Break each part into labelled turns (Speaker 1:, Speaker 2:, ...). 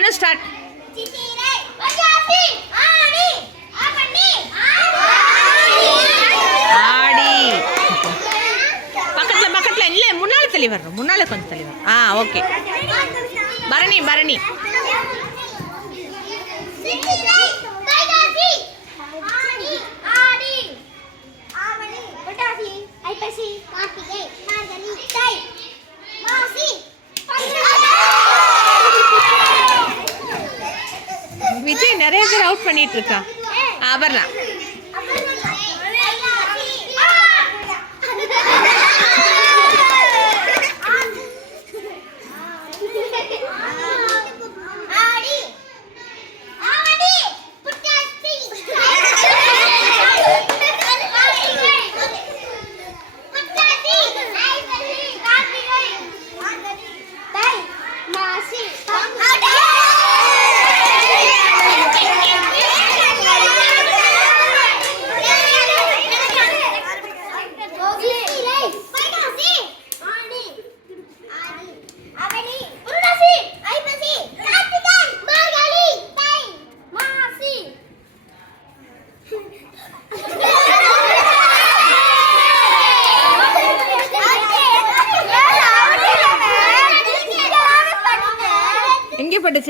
Speaker 1: அனு start
Speaker 2: ஆடி.
Speaker 1: பக்கத்துல பக்கத்துல. இல்ல முன்னால தள்ளி வரணும் முன்னால கொஞ்சம் தள்ளி ஆ ஓகே. பரணி பரணி. விஜய் நிறைய பேர் அவுட் பண்ணிட்டு இருக்கான். அபர்ணா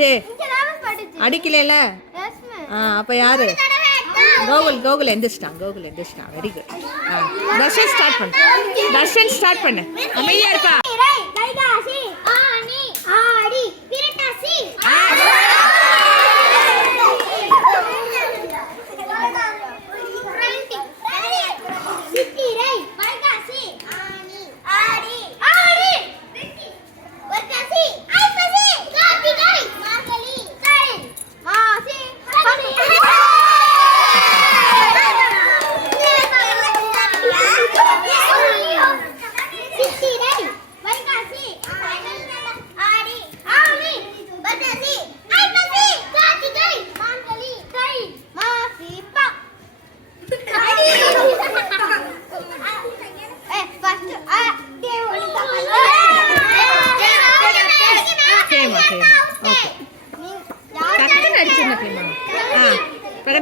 Speaker 1: எங்கே பட்டுச்சு. அடிக்கலைல? ஆ அப்போ யாரு? கோகுல் கோகுல் எந்திரிச்சிட்டான் கோகுல் எந்திரிச்சிட்டான். வெரி குட் ஆ தர்ஷன் ஸ்டார்ட் பண்ணு. தர்ஷன் ஸ்டார்ட் பண்ணு. அமைதியா இருக்கா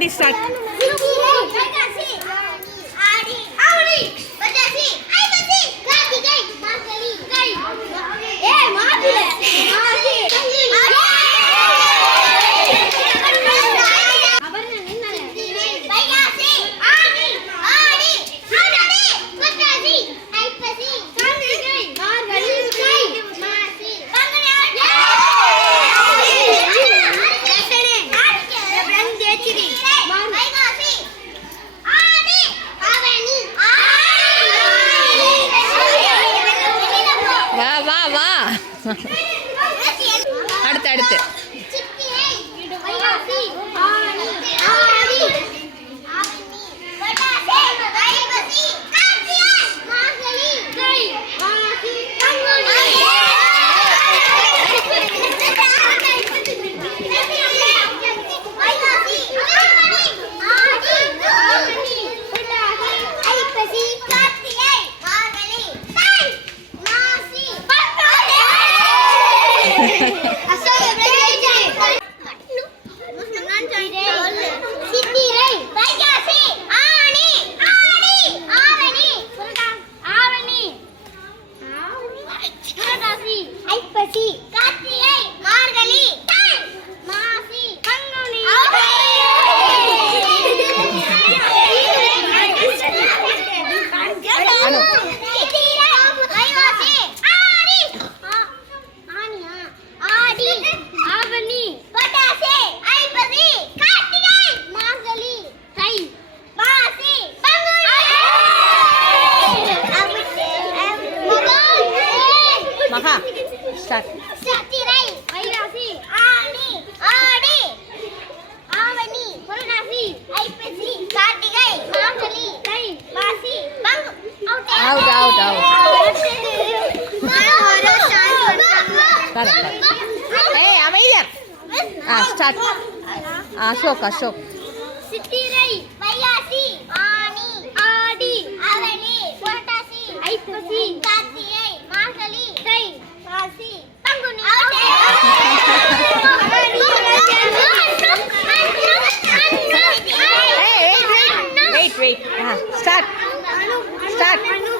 Speaker 1: स्टार्ट அடுத்து அடுத்து. ஸ்டார்ட்
Speaker 2: சித்திரை வைகாசி ஆனி ஆடி ஆவணி புரட்டாசி ஐப்பசி கார்த்திகை மார்கழி தை மாசி பங்கு
Speaker 1: Out, out, out. கரெக்ட் ஏய் அமைதியா ஆ ஸ்டார்ட் அசோக் அசோக்
Speaker 2: சித்திரை வைகாசி ஆனி ஆடி ஆவணி புரட்டாசி ஐப்பசி கார்த்திகை மார்கழி தை மாசி wait. Yeah. Start. Start.